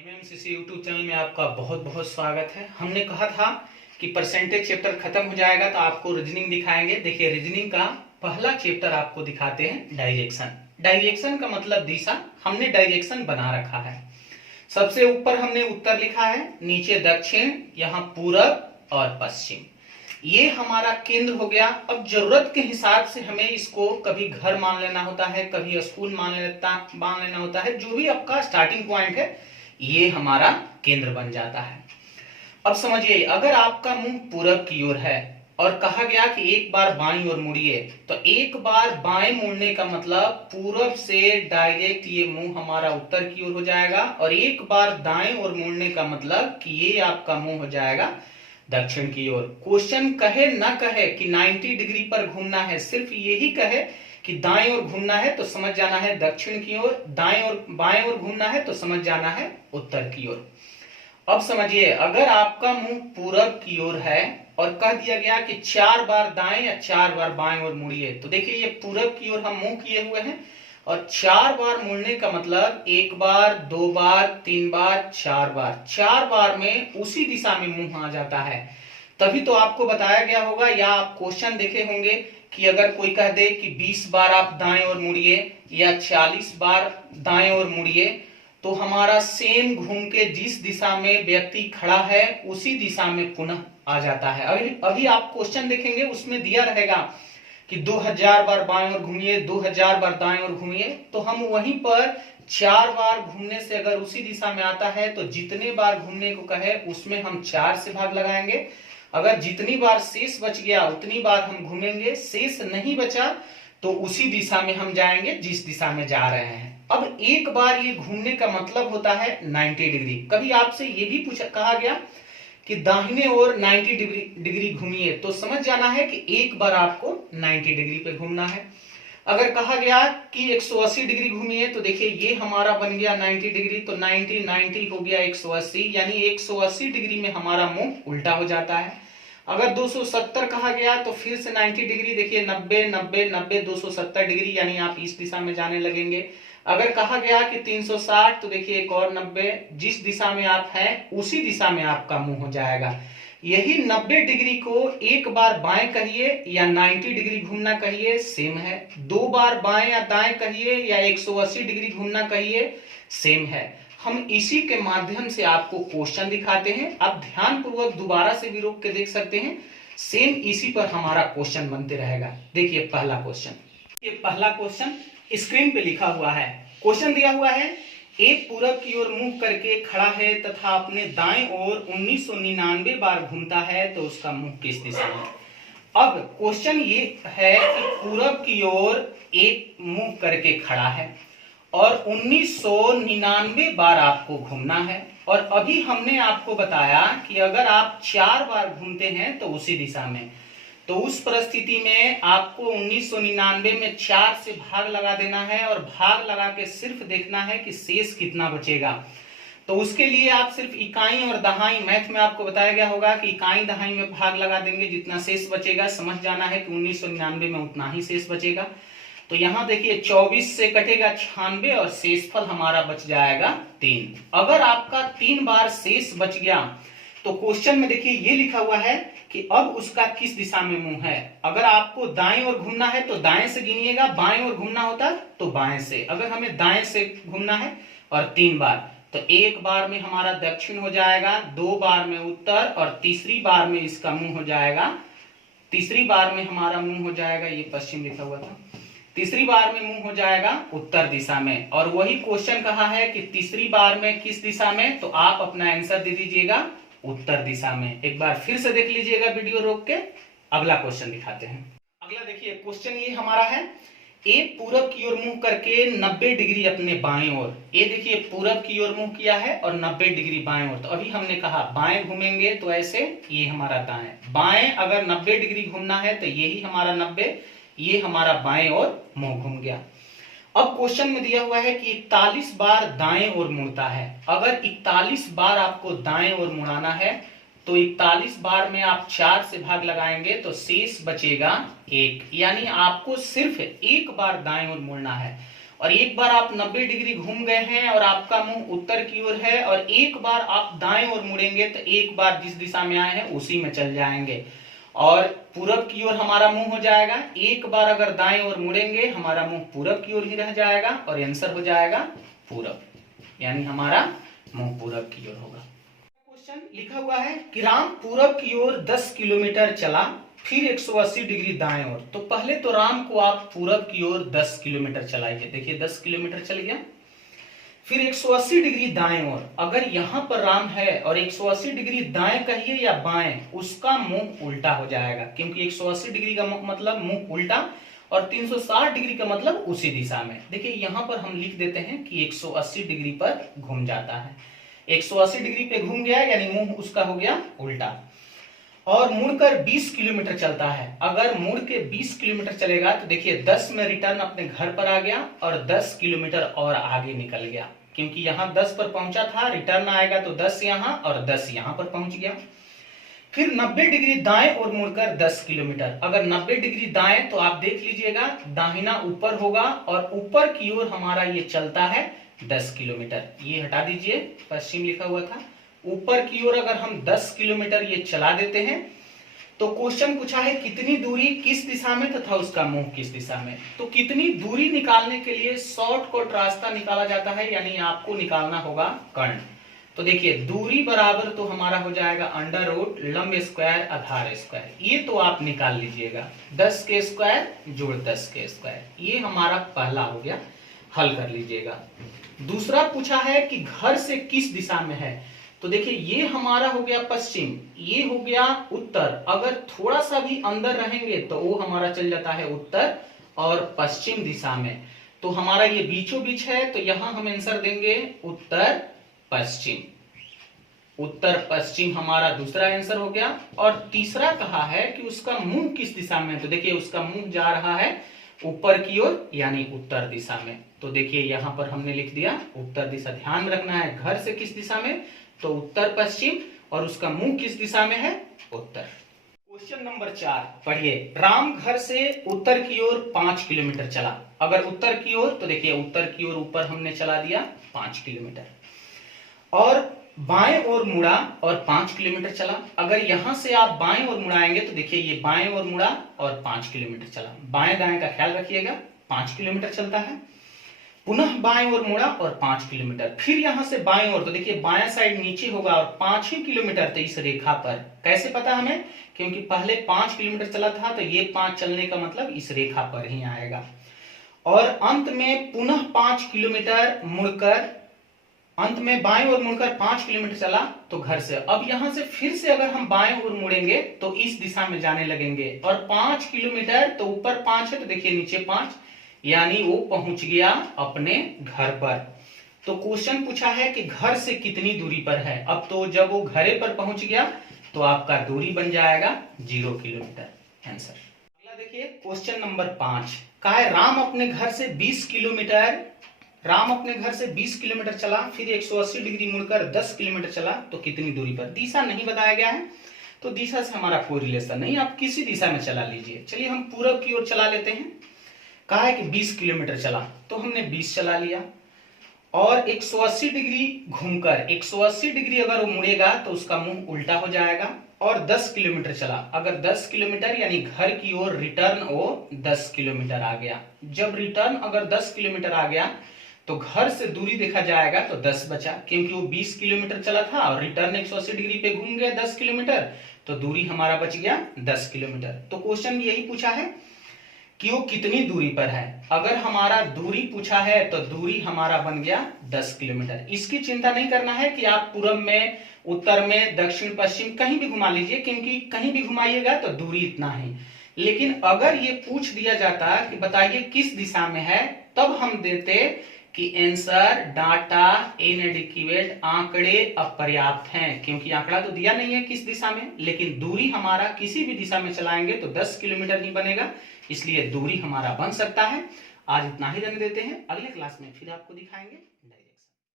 एमएमसीसी YouTube channel में आपका बहुत बहुत स्वागत है। हमने कहा था कि परसेंटेज चैप्टर खत्म हो जाएगा तो आपको रीजनिंग दिखाएंगे। देखिए रीजनिंग का पहला चैप्टर आपको दिखाते हैं डायरेक्शन। डायरेक्शन का मतलब दिशा। हमने डायरेक्शन बना रखा है। सबसे ऊपर हमने उत्तर लिखा है, नीचे दक्षिण, यहाँ पूरब और पश्चिम। ये हमारा केंद्र हो गया। अब जरूरत के हिसाब से हमें इसको कभी घर मान लेना होता है, कभी स्कूल मान लेना होता है। जो भी आपका स्टार्टिंग पॉइंट है ये हमारा केंद्र बन जाता है। अब समझिए, अगर आपका मुंह पूरब की ओर है और कहा गया कि एक बार बाईं ओर मुड़िए, तो एक बार बाएं मुड़ने का मतलब पूरब से डायरेक्ट ये मुंह हमारा उत्तर की ओर हो जाएगा, और एक बार दाएं ओर मुड़ने का मतलब कि ये आपका मुंह हो जाएगा दक्षिण की ओर। क्वेश्चन कहे ना कहे कि 90 डिग्री पर घूमना है, सिर्फ यही कहे कि दाएं ओर घूमना है तो समझ जाना है दक्षिण की ओर, दाएं और बाएं ओर घूमना है तो समझ जाना है उत्तर की ओर। अब समझिए, अगर आपका मुंह पूरब की ओर है और कह दिया गया कि 4 बार दाएं या 4 बार बाएं ओर मुड़िए, तो देखिए ये पूरब की ओर हम मुंह किए हुए हैं, और 4 बार मुड़ने का मतलब 1 बार, 2 बार, 3 बार, 4 बार। 4 बार में उसी दिशा में मुंह आ जाता है। तभी तो आपको बताया गया होगा या आप क्वेश्चन देखे होंगे कि अगर कोई कह दे कि 20 बार आप दाएं ओर मुड़िए या 40 बार दाएं ओर मुड़िए, तो हमारा सेम घूम के जिस दिशा में व्यक्ति खड़ा है उसी दिशा में पुनः आ जाता है। अभी आप क्वेश्चन देखेंगे, उसमें दिया रहेगा कि 2000 बार बाएं ओर घूमिए, 2000 बार दाएं ओर घूमिए, तो हम वहीं पर 4 बार घूमने से अगर उसी दिशा में आता है तो जितने बार घूमने को कहे उसमें हम 4 से भाग लगाएंगे। अगर जितनी बार शेष बच गया उतनी बार हम घूमेंगे, शेष नहीं बचा तो उसी दिशा में हम जाएंगे जिस दिशा में जा रहे हैं। अब एक बार ये घूमने का मतलब होता है 90 डिग्री। कभी आपसे ये भी कहा गया कि दाहिने ओर 90 डिग्री घूमिए, तो समझ जाना है कि एक बार आपको 90 डिग्री पे घूमना है। अगर कहा गया कि 180 डिग्री घूमिए, तो देखिए ये हमारा बन गया 90 डिग्री, तो 90 हो गया 180, यानी 180 डिग्री में हमारा मुंह उल्टा हो जाता है। अगर 270 कहा गया तो फिर से 90 डिग्री, देखिए 90 90 90 270 डिग्री, यानी आप इस दिशा में जाने लगेंगे। अगर कहा गया कि 360, तो देखिए एक और 90, जिस दिशा में आप हैं उसी दिशा में आपका मुंह हो जाएगा। यही 90 डिग्री को एक बार बाएं कहिए या 90 डिग्री घूमना कहिए, सेम है। 2 बार बाएं या दाएं कहिए या 180 डिग्री घूमना कहिए, सेम है। हम इसी के माध्यम से आपको क्वेश्चन दिखाते हैं। आप ध्यान पूर्वक दोबारा से भी रोक के देख सकते हैं, सेम इसी पर हमारा क्वेश्चन बनते रहेगा। देखिए पहला क्वेश्चन, ये पहला क्वेश्चन स्क्रीन पे लिखा हुआ है। क्वेश्चन दिया हुआ है, एक पूरब की ओर मुंह करके खड़ा है तथा अपने दाएं ओर 1999 बार घूमता है, तो उसका मुंह किस दिशा में। अब क्वेश्चन ये है कि पूरब की ओर एक मुंह करके खड़ा है और 1999 बार आपको घूमना है, और अभी हमने आपको बताया कि अगर आप 4 बार घूमते हैं तो उसी दिशा में, तो उस परिस्थिति में आपको 1999 में 4 से भाग लगा देना है, और भाग लगा के सिर्फ देखना है कि शेष कितना बचेगा। तो उसके लिए आप सिर्फ इकाई और दहाई, मैथ में आपको बताया गया होगा कि इकाई दहाई में भाग लगा देंगे, जितना शेष बचेगा समझ जाना है कि 1999 में उतना ही शेष बचेगा। तो यहां देखिए 24 से कटेगा 96 और शेषफल हमारा बच जाएगा 3। अगर आपका 3 बार शेष बच गया तो क्वेश्चन में देखिए ये लिखा हुआ है कि अब उसका किस दिशा में मुंह है। अगर आपको दाएं ओर घूमना है तो दाएं से गिनिएगा, बाएं ओर घूमना होता तो बाएं से। अगर हमें दाएं से घूमना है और 3 बार, तो एक बार में हमारा दक्षिण हो जाएगा, 2 बार में उत्तर, और तीसरी बार में इसका मुंह हो जाएगा, तीसरी बार में हमारा मुंह हो जाएगा, ये पश्चिम लिखा हुआ था, तीसरी बार में मुंह हो जाएगा उत्तर दिशा में। और वही क्वेश्चन कहा है कि तीसरी बार में किस दिशा में, तो आप अपना आंसर दे दीजिएगा उत्तर दिशा में। एक बार फिर से देख लीजिएगा वीडियो रोक के। अगला क्वेश्चन दिखाते हैं। अगला देखिए क्वेश्चन ये हमारा है, एक पूरब की ओर मुंह करके 90 डिग्री अपने बाएं ओर। ये देखिए पूरब की ओर मुंह किया है और 90 डिग्री बाएं ओर। तो अभी हमने कहा बाएं घूमेंगे तो ऐसे, ये हमारा दाएं। बाएं अगर 90 डिग्री घूमना है तो यही हमारा 90, ये हमारा बाएं ओर मुंह घूम गया। अब क्वेश्चन में दिया हुआ है कि 41 बार दाएं ओर मुड़ता है। अगर 41 बार आपको दाएं ओर मुड़ाना है तो 41 बार में आप 4 से भाग लगाएंगे तो शेष बचेगा 1, यानी आपको सिर्फ एक बार दाएं ओर मुड़ना है। और एक बार आप 90 डिग्री घूम गए हैं और आपका मुंह उत्तर की ओर है, और एक बार आप दाएं ओर मुड़ेंगे तो एक बार जिस दिशा में आए हैं उसी में चल जाएंगे, और पूरब की ओर हमारा मुंह हो जाएगा। एक बार अगर दाएं ओर मुड़ेंगे हमारा मुंह पूरब की ओर ही रह जाएगा, और आंसर हो जाएगा पूरब, यानी हमारा मुंह पूरब की ओर होगा। क्वेश्चन लिखा हुआ है कि राम पूरब की ओर 10 किलोमीटर चला, फिर 180 डिग्री दाएं ओर। तो पहले तो राम को आप पूरब की ओर 10 किलोमीटर चलाइए। देखिए 10 किलोमीटर चल गया, फिर 180 डिग्री दाएं ओर। अगर यहां पर राम है और 180 डिग्री दाएं कहिए या बाएं, उसका मुंह उल्टा हो जाएगा, क्योंकि 180 डिग्री का मतलब मुंह उल्टा, और 360 डिग्री का मतलब उसी दिशा में। देखिए यहां पर हम लिख देते हैं कि 180 डिग्री पर घूम जाता है। 180 डिग्री पे घूम गया यानी मुंह उसका हो गया उल्टा, और मुड़कर 20 किलोमीटर चलता है। अगर मुड़ के 20 किलोमीटर चलेगा तो देखिए 10 में रिटर्न अपने घर पर आ गया, और 10 किलोमीटर और आगे निकल गया, क्योंकि यहां 10 पर पहुंचा था, रिटर्न आएगा तो 10 यहां और 10 यहां पर पहुंच गया। फिर 90 डिग्री दाएं और मुड़कर 10 किलोमीटर। अगर 90 डिग्री दाएं तो आप देख लीजिएगा दाहिना ऊपर होगा, और ऊपर की ओर हमारा ये चलता है 10 किलोमीटर। ये हटा दीजिए, पश्चिम लिखा हुआ था। ऊपर की ओर अगर हम 10 किलोमीटर ये चला देते हैं तो क्वेश्चन पूछा है कितनी दूरी किस दिशा में तथा उसका मुंह किस दिशा में। तो कितनी दूरी निकालने के लिए शॉर्टकट रास्ता निकाला जाता है, यानी आपको निकालना होगा कर्ण। तो देखिए दूरी बराबर तो हमारा हो जाएगा अंडर रूट लंब स्क्वायर आधार स्क्वायर, ये तो आप निकाल लीजिएगा। 10 के स्क्वायर जोड़ 10 के स्क्वायर, ये हमारा पहला हो गया, हल कर लीजिएगा। दूसरा पूछा है कि घर से किस दिशा में है। तो देखिए ये हमारा हो गया पश्चिम, ये हो गया उत्तर। अगर थोड़ा सा भी अंदर रहेंगे तो वो हमारा चल जाता है उत्तर और पश्चिम दिशा में। तो हमारा ये बीचों बीच है, तो यहां हम आंसर देंगे उत्तर पश्चिम। उत्तर पश्चिम हमारा दूसरा आंसर हो गया। और तीसरा कहा है कि उसका मुंह किस दिशा में है। तो देखिए उसका मुंह जा रहा है ऊपर की ओर, यानी उत्तर दिशा में। तो देखिए यहां पर हमने लिख दिया उत्तर दिशा। ध्यान में रखना है घर से किस दिशा में, तो उत्तर पश्चिम, और उसका मुंह किस दिशा में है, उत्तर। क्वेश्चन नंबर 4 पढ़िए। राम घर से उत्तर की ओर 5 किलोमीटर चला। अगर उत्तर की ओर तो देखिए उत्तर की ओर ऊपर हमने चला दिया 5 किलोमीटर, और बाएं ओर मुड़ा और 5 किलोमीटर चला। अगर यहां से आप बाएं ओर मुड़ाएंगे तो देखिए ये बाएं ओर मुड़ा और 5 किलोमीटर चला। बाएं दाएं का ख्याल रखिएगा, 5 किलोमीटर चलता है। पुनः बाएं ओर मुड़ा और 5 किलोमीटर, फिर यहां से बाएं ओर, तो देखिए बाएं साइड नीचे होगा और 5 ही किलोमीटर। तो इस रेखा पर कैसे पता हमें, क्योंकि पहले 5 किलोमीटर चला था, तो ये 5 चलने का मतलब इस रेखा पर ही आएगा। और अंत में पुनः 5 किलोमीटर मुड़कर, अंत में बाएं ओर मुड़कर 5 किलोमीटर चला तो घर से। अब यहां से फिर से अगर हम बाएं ओर मुड़ेंगे तो इस दिशा में जाने लगेंगे, और 5 किलोमीटर, तो ऊपर 5 है तो देखिए नीचे 5, यानी वो पहुंच गया अपने घर पर। तो क्वेश्चन पूछा है कि घर से कितनी दूरी पर है। अब तो जब वो घरे पर पहुंच गया तो आपका दूरी बन जाएगा 0 किलोमीटर। आंसर अगला देखिए क्वेश्चन नंबर 5 का है राम अपने घर से 20 किलोमीटर चला, फिर 180 डिग्री मुड़कर 10 किलोमीटर चला, तो कितनी दूरी पर। दिशा नहीं बताया गया है, तो दिशा से हमारा कोई रिलेशन नहीं, आप किसी दिशा में चला लीजिए। चलिए हम पूरब की ओर चला लेते हैं। कहा है कि 20 किलोमीटर चला, तो हमने 20 चला लिया, और 180 डिग्री घूमकर, 180 डिग्री अगर वो मुड़ेगा तो उसका मुंह उल्टा हो जाएगा। और 10 किलोमीटर चला, अगर 10 किलोमीटर यानी घर की ओर रिटर्न वो 10 किलोमीटर आ गया। जब रिटर्न अगर 10 किलोमीटर आ गया तो घर से दूरी देखा जाएगा तो 10 बचा, क्योंकि वो 20 किलोमीटर चला था और रिटर्न 180 डिग्री पे घूम गया 10 किलोमीटर, तो दूरी हमारा बच गया 10 किलोमीटर। तो क्वेश्चन यही पूछा है कि वो कितनी दूरी पर है। अगर हमारा दूरी पूछा है तो दूरी हमारा बन गया 10 किलोमीटर। इसकी चिंता नहीं करना है कि आप पूरब में, उत्तर में, दक्षिण पश्चिम कहीं भी घुमा लीजिए, क्योंकि कहीं भी घुमाइएगा तो दूरी इतना ही। लेकिन अगर ये पूछ दिया जाता कि बताइए किस दिशा में है, तब हम देते कि आंसर डाटा इनएडिक्वेट, आंकड़े अपर्याप्त हैं, क्योंकि आंकड़ा तो दिया नहीं है किस दिशा में, लेकिन दूरी हमारा किसी भी दिशा में चलाएंगे तो 10 किलोमीटर ही बनेगा, इसलिए दूरी हमारा बन सकता है। आज इतना ही रहने देते हैं, अगले क्लास में फिर आपको दिखाएंगे।